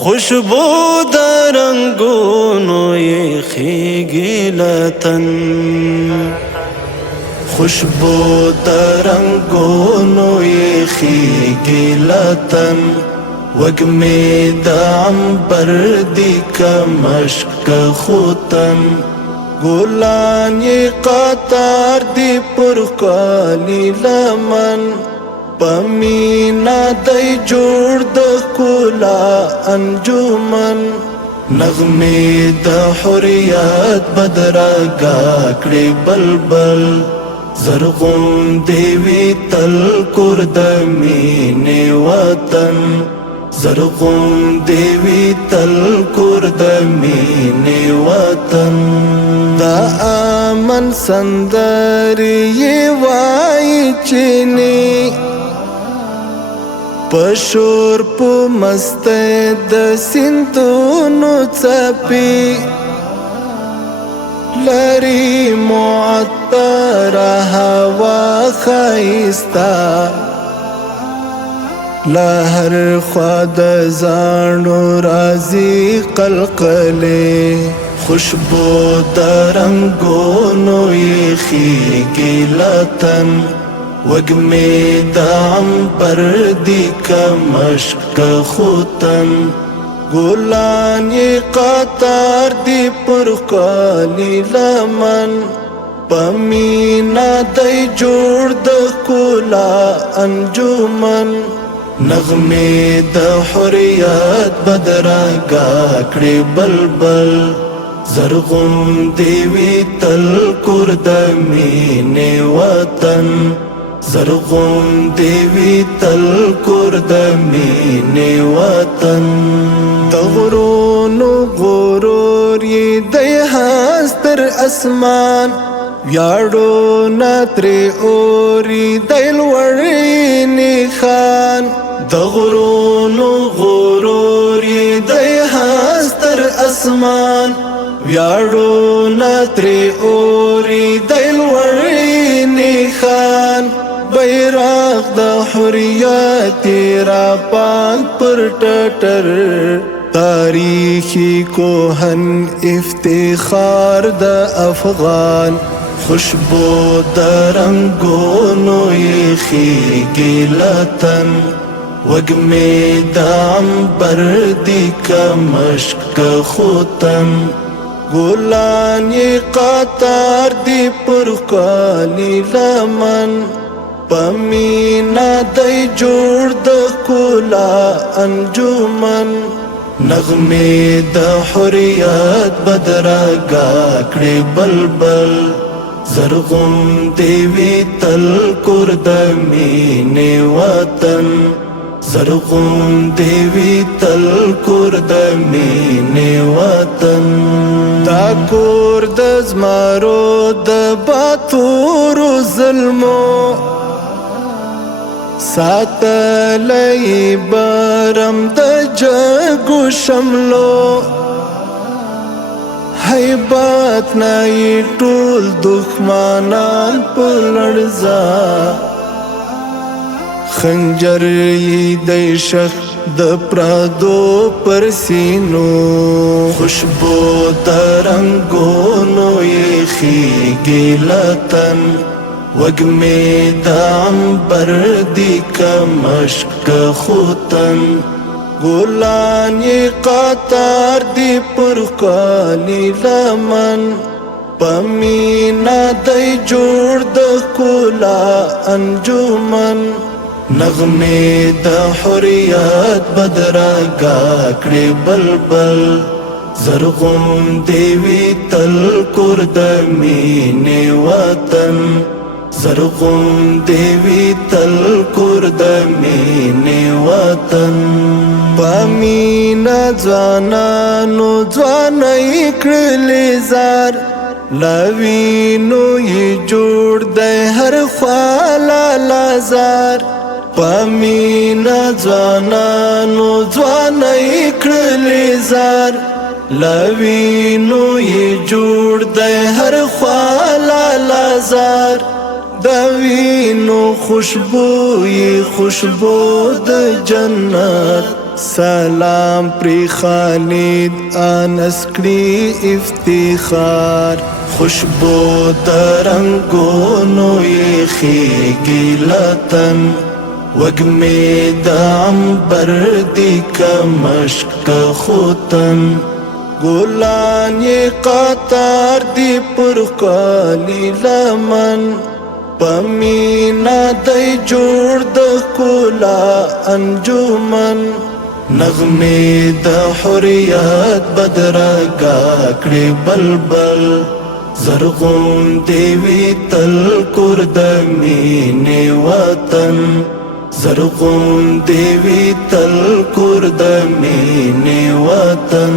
خوشبو د رنگونو یې خیږي لتن، خوشبو د رنگونو یې خیږي لتن، وږمې د عنبر دي که مشک خوتن، ګلان یې قطار دي پر ښکلي لمن، په مینا دی جوړ د ښکلا انجمن، نغمې د حریت بدرګه کړې بلبل، زرغون دی وي تل کور د مینې وطن، زرغون دی وي تل کور د مینې وطن. د امن سندرې یې وایي چینی، په شور په مستۍ د سیندونو څپې، لري معطره هوا ښایسته، له هر خوا د زاڼو راځي قلقلې، خوشبو د رنګونو یې خیږي لتن، وږمې د عنبر دي که مشک خوتن، ګلان یې قطار دي پر ښکلي لمن، په مینا دی جوړ د ښکلا انجمن، نغمې د حریت بدرګه کړې بلبل، زرغون دی وي تل کور د مینې وطن، زرغون دی وي تل کور د مینې وطن. د غرونو غرور یې دی هستر اسمان، ویاړونه ترې اوري دی لوړې نښان، د غرونو غرور یې دی هستر اسمان، ویاړونه ترې اوري دی لوړې نښان، بیرغ د حریت راپاند پر ټټر، تاریخي کوهن افتخار د افغان، خوشبو د رنګونو یې خیږي لتن، وږمې د عنبر دي که مشک خوتن، ګلان یې قطار دي پر ښکلي لمن، په مینا دی جوړ د ښکلا انجمن، نغمې د حریت بدرګه کړې بلبل، زرغون دی وي تل کور د مینې وطن، زرغون دی وي تل کور د مینې وطن. دا کور د زمرو د باتورو ظلمو، ساتلی برم د جګو شملو، هیبت نای ټول دښمنان په لړزه، خنجر یې دی شخ د پردو پر سینو، خوشبو د رنګونو یې خیږي لتن، وږمې د عنبر دي که مشک خوتن، ګلان یې قطار دي پر ښکلي لمن، په مینا دی جوړ د ښکلا انجمن، نغمې د حریت بدرګه کړې بلبل، زرغون دی وي تل کور د مینې وطن، زرغون دی وي تل کور د مینې وطن. په مینا ځوانانو ځوانۍ کړلې زار، له وینو یې جوړ دی هر خوا لالازار، په مینا ځوانانو ځوانۍ کړلې زار، له وینو یې جوړ دی هر خوا لالازار، د وینو خوشبو د جنت سلام پری خالد انس کړي افتخار خوشبو درنګونو یې خیږي لتن وږمې د عنبر دي که مشک خوتن ګلان یې قطار دي پر ښکلي لمن په مینا دی جوړ د ښکلا انجمن نغمې د حریت بدرګه کړې بلبل زرغون دی وي تل کور د مینې وطن زرغون دی وي تل کور د مینې وطن